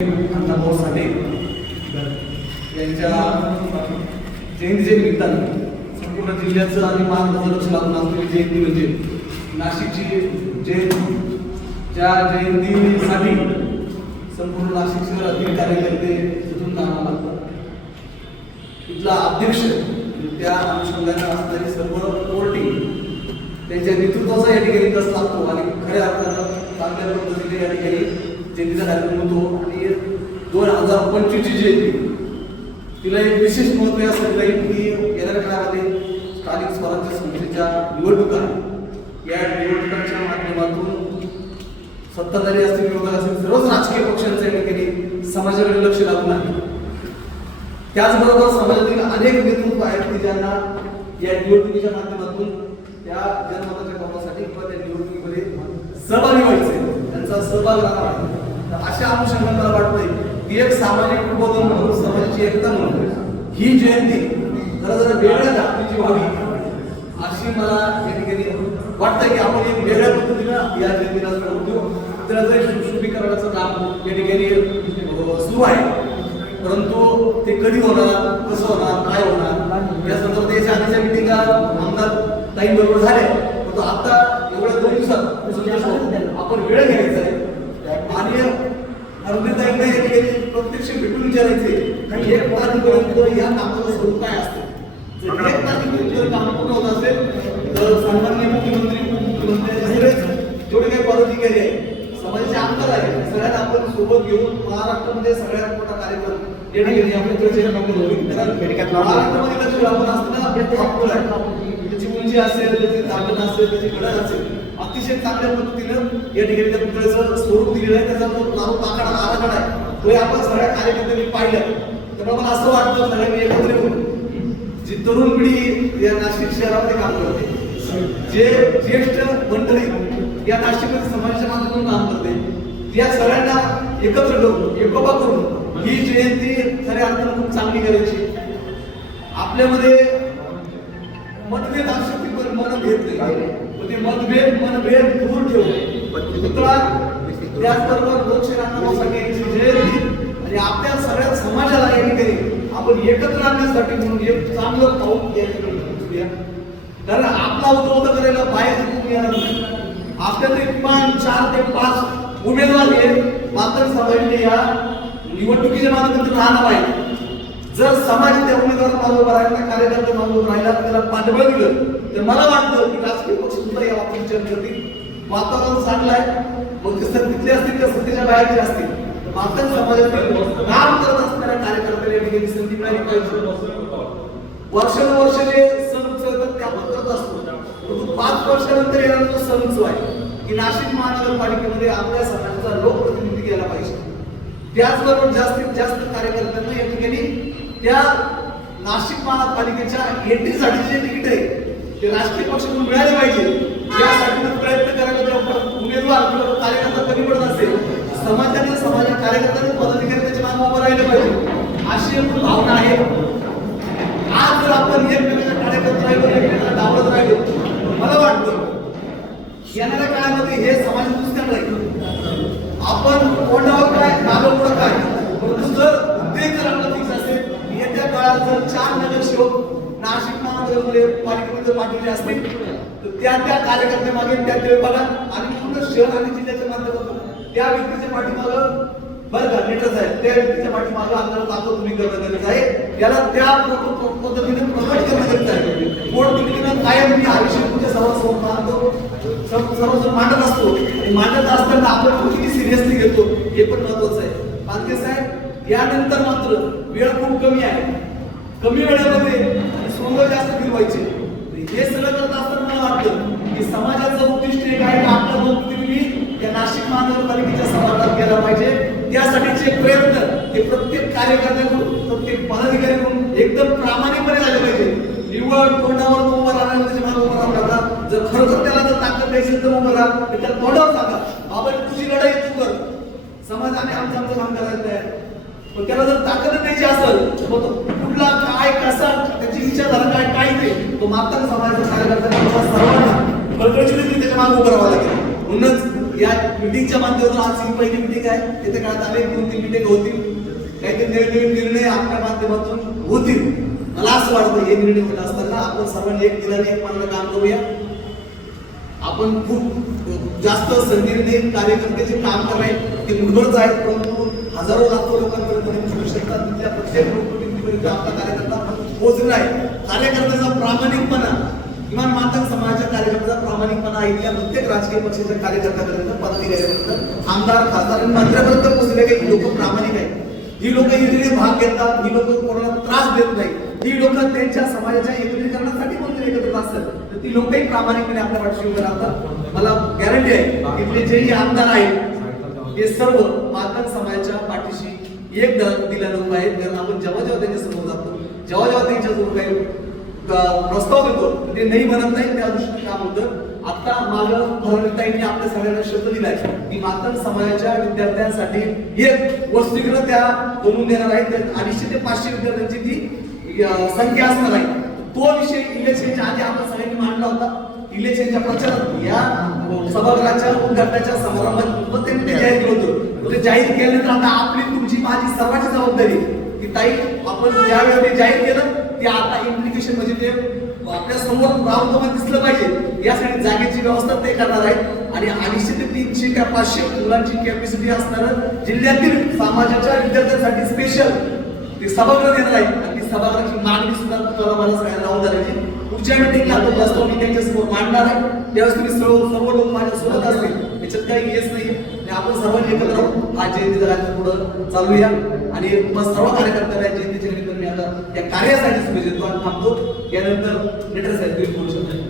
अण्णाभाऊ साठे. यांच्या जयंतीच्या निमित्तानं संपूर्ण जिल्ह्याचं आणि महाराष्ट्राचं लक्ष लागून असलेली जयंती म्हणजे नाशिकची जयंती ज्या जयंतीसाठी संपूर्ण नाशिक शहरातील कार्यकर्ते तिथून कामाला लागतात इथला अध्यक्ष त्या अनुषंगाने असणारी सर्व कोर्टिंग त्यांच्या नेतृत्वाचा या ठिकाणी कस लागतो आणि खऱ्या अर्थानं चांगल्या पद्धतीने या ठिकाणी जयंतीचा कार्यक्रम होतो आणि दोन हजार पंचवीसची जयंती तिला एक विशेष महत्त्व असं राहील की येणाऱ्या काळामध्ये स्थानिक स्वराज्य संस्थेच्या निवडणुका या निवडणुकांच्या माध्यमातून सत्ताधारी असतील विरोधक असतील सर्वच राजकीय पक्षांच्या ठिकाणी समाजाकडे लक्ष लागून आहे. त्याचबरोबर समाजातील अनेक नेतृत्व आहेत की ज्यांना या निवडणुकीच्या माध्यमातून त्या जनमताच्या कामासाठी किंवा त्या निवडणुकीमध्ये सहभागी व्हायचे त्यांचा सहभाग राहणार आहे अशा अनुषंगाने मला वाटतंय की एक सामाजिक प्रबोधन म्हणून समाजाची एकता म्हणून ही जयंती जरा जरा वेगळ्या जातीची व्हावी अशी मला या ठिकाणी वाटतं की आपण एक वेगळ्या पद्धतीनं या जयंतीला करतो त्याचं सुशुभीकरणाचं काम या ठिकाणी सुरू आहे परंतु ते कधी होणार कसं होणार काय होणार या संदर्भात याच्या आधीच्या मिटिंगा आमदार टाईम बरोबर झाले परंतु आता एवढ्या दोन दिवसात संतोष आपण वेळ घ्यायचा आहे आणि हरमताईंना या ठिकाणी प्रत्यक्ष भेटून विचारायचे की एक तारखेपर्यंत या कामाचं स्वरूप काय असते? जर एक तारखेपर्यंत जर काम पूर्ण होत असेल तर मुख्यमंत्री उपमुख्यमंत्री सगळेच जेवढे काही पदाधिकारी आहेत समाजाचे आमदार आहेत सगळ्यांना आपण सोबत घेऊन महाराष्ट्रामध्ये सगळ्यात मोठा कार्यक्रम महाराष्ट्रामध्ये असताना. त्याची उंची असेल त्याची ताकद असेल त्याची गडद असेल. अतिशय चांगल्या पद्धतीनं या ठिकाणी त्या पुतळ्याचं स्वरूप दिलेलं आहे. त्याचा जो लावून आखाडा आराखडा आहे. तो आपण सगळ्या कार्यकर्त्यांनी पाहिलं. त्यामुळे मला असं वाटतं सगळ्यांनी एकत्र येऊन जी तरुण पिढी या नाशिक शहरामध्ये काम करते जे ज्येष्ठ मंडळी या नाशिकमध्ये समाजाच्या माध्यमातून काम करते या सगळ्यांना एकत्र करून एकोपा करून ही जयंती खऱ्या अर्थानं खूप चांगली करायची. आपल्यामध्ये असू घेत नाही. पण मतभेद मनभेद दूर ठेवून. पुतळा त्याचबरोबर लोकशाही यांची जयंती आणि आपल्या सगळ्या समाजाला या ठिकाणी आपण एकत्र आणण्यासाठी म्हणून एक चांगलं पाऊल या ठिकाणी कारण आपला उद्योग करायला बाहेर येणार नाही. आपल्याकडे किमान चार ते पाच उमेदवार हे मात्र समाजाने या निवडणुकीच्या माध्यमातून राहणार आहे जर समाज त्या उमेदवार मागे राहिला कार्यकर्ते मागे राहिला त्याला पाठबळ दिलं तर मला वाटतं की राजकीय पक्ष सुद्धा या बाबतीत विचार करतील वातावरण चांगलं आहे मग ते सत्तेतले असतील त्या सत्तेच्या बाहेरचे असतील मात्र समाजातील काम करत असणाऱ्या कार्यकर्त्याला या ठिकाणी संधी मिळाली पाहिजे. वर्षानुवर्ष जे सण उचलतात ते आपण करत असतो. परंतु पाच वर्षानंतर येणारा तो सण उत्सव आहे की नाशिक महानगरपालिकेमध्ये आपल्या समाजाचा लोकप्रतिनिधी गेला पाहिजे. त्याचबरोबर जास्तीत जास्त कार्यकर्त्यांना या ठिकाणी त्या नाशिक महानगरपालिकेच्या एंट्रीसाठी जे तिकीट आहे ते राजकीय पक्षातून मिळाले पाहिजे. यासाठी प्रयत्न करायला जर उमेदवार किंवा कार्यकर्ता कमी पडत असेल समाजाने समाजा कार्यकर्त्यांनी पदाधिकारी त्याच्यामागे उभं राहिलं पाहिजे. अशी एक भावना आहे. आज जर आपण एकमेकांना कार्यकर्ता राहिलो एकमेकांना डावलत राहिलो मला वाटतं येणाऱ्या काळामध्ये हे समाज दुसऱ्या राहील आपण कोणावर काय मागं पुढं काय परंतु जर उद्देश जर आपला फिक्स असेल येत्या काळात जर चार नगरसेवक नाशिक महानगरमध्ये पालिकेमध्ये जर पाठवले असतील तर त्या त्या कार्यकर्त्या मागे त्या त्या विभागात आणि पूर्ण शहर आणि जिल्ह्याच्या माध्यमातून त्या व्यक्तीच्या पाठीमागं बरं का लेटर साहेब त्या व्यक्तीच्या पाठीमागं आपल्याला दाखव तुम्ही करणं गरजेचं आहे त्याला त्या पद्धतीने प्रकट करणं गरजेचं आहे. कोण पद्धतीनं कायम मी आयुष्य तुमच्या सर्वांसमोर मानतो सर्व सर्वजण मांडत असतो. आणि मांडत असताना आपण किती सिरियसली घेतो हे पण महत्वाचं आहे. पालके साहेब यानंतर मात्र वेळ खूप कमी आहे. कमी वेळेमध्ये आणि जास्त फिरवायचे. हे सगळं करत असताना मला वाटतं की समाजाचं उद्दिष्ट एक आहे की आपला जो प्रतिनिधी या नाशिक महानगरपालिकेच्या समाजात गेला पाहिजे. त्यासाठीचे प्रयत्न हे प्रत्येक कार्यकर्त्याकडून प्रत्येक पदाधिकाऱ्याकडून एकदम प्रामाणिकपणे झाले पाहिजे. निवड तोंडावर उभं उभा राहणार त्याच्यामागे उभा जर खरोखर त्याला जर ताकद द्यायची तर उभं राहा तर त्याला तोंडावर सांगा. बाबा तुझी लढाई तू कर. समाजाने आमचं आमचं काम करायचं आहे. पण त्याला जर ताकद द्यायची असेल तर मग तो कुठला काय कसा विचारधारा काय काय ते? तो मात्र समाजाचा कार्यकर्ता सर्वांना कळकळीची त्याच्यामागे उभं राहावं लागेल. म्हणूनच या मिटिंगच्या माध्यमातून आज ही पहिली मिटिंग आहे. येत्या काळात अनेक दोन तीन मिटिंग होतील. काहीतरी नवीन निर्णय आपल्या माध्यमातून होतील. मला असं वाटतं हे निर्णय होत असताना आपण सर्वांनी एक दिलाने एक मानलं काम करूया. आपण खूप जास्त संधीने कार्यकर्ते जे काम करणार ते मुठभरच आहेत परंतु हजारो लाखो लोकांपर्यंत पोहोचू शकतात. तिथल्या प्रत्येक लोकप्रतिनिधीपर्यंत आपला कार्यकर्ता पोहोचला आहे कार्यकर्त्याचा प्रामाणिकपणा किमान मातंग समाजाच्या कार्यकर्त्याचा प्रामाणिकपणा इथल्या प्रत्येक राजकीय पक्षाच्या कार्यकर्त्यापर्यंत पदाधिकाऱ्यापर्यंत आमदार खासदार आणि मंत्र्यापर्यंत पोहोचले की लोक प्रामाणिक आहेत. ही लोक इकडे भाग घेतात ही लोक कोणाला त्रास देत नाही ही लोक त्यांच्या समाजाच्या एकत्रीकरणासाठी कोणतरी एकत्र असतात. तर ती लोकही प्रामाणिकपणे आपल्या पाठीशी उभे राहतात. मला गॅरंटी आहे इथले जेही आमदार आहेत हे सर्व मातक समाजाच्या पाठीशी एक दिला दिल्या लोक आहेत कारण आपण जेव्हा जेव्हा त्यांच्यासमोर जातो जेव्हा जेव्हा त्यांच्यासमोर काही प्रस्ताव देतो ते नाही म्हणत नाही त्या दृष्टीने काम होतं आता मागं भरणताईंनी आपल्या सगळ्यांना शब्द दिलाय. की मातन समाजाच्या विद्यार्थ्यांसाठी एक वसतिगृह त्या बनवून देणार आहेत त्या अडीचशे ते पाचशे विद्यार्थ्यांची ती संख्या असणार आहे. तो विषय इलेक्शनच्या आधी आपण सगळ्यांनी मांडला होता. इलेक्शनच्या प्रचारात या सभागृहाच्या उद्घाटनाच्या समारंभात त्यांनी ते जाहीर केलं होतं. ते जाहीर केल्यानंतर आता आपली तुमची माझी सर्वांची जबाबदारी. की ताई आपण ज्यावेळी ते जाहीर केलं ते आता इम्प्लिकेशन म्हणजे ते आपल्यासमोर राऊंडमध्ये दिसलं पाहिजे. यासाठी जागेची व्यवस्था ते करणार आहेत. आणि अडीचशे ते तीनशे त्या पाचशे मुलांची कॅपॅसिटी असणार जिल्ह्यातील समाजाच्या विद्यार्थ्यांसाठी स्पेशल ते सभागृह देणार आहे आणि ती सभागृहाची मागणी सुद्धा तुम्हाला मला सगळ्यांना राहून झाल्याची पुढच्या मिटिंगला तो प्रस्ताव मी त्यांच्यासमोर मांडणार आहे. त्यावेळेस तुम्ही सर्व सर्व लोक माझ्या सोबत असतील. याच्यात काही येस नाही आणि आपण सर्वांनी एकत्र राहू. हा जयंती जगाच्या पुढं चालूया आणि मग सर्व कार्यकर्त्यांना जयंतीच्या निमित्ताने मी आता त्या कार्यासाठी शुभेच्छा देतो आणि थांबतो. यानंतर लेटर साहेब तुम्ही बोलू शकता.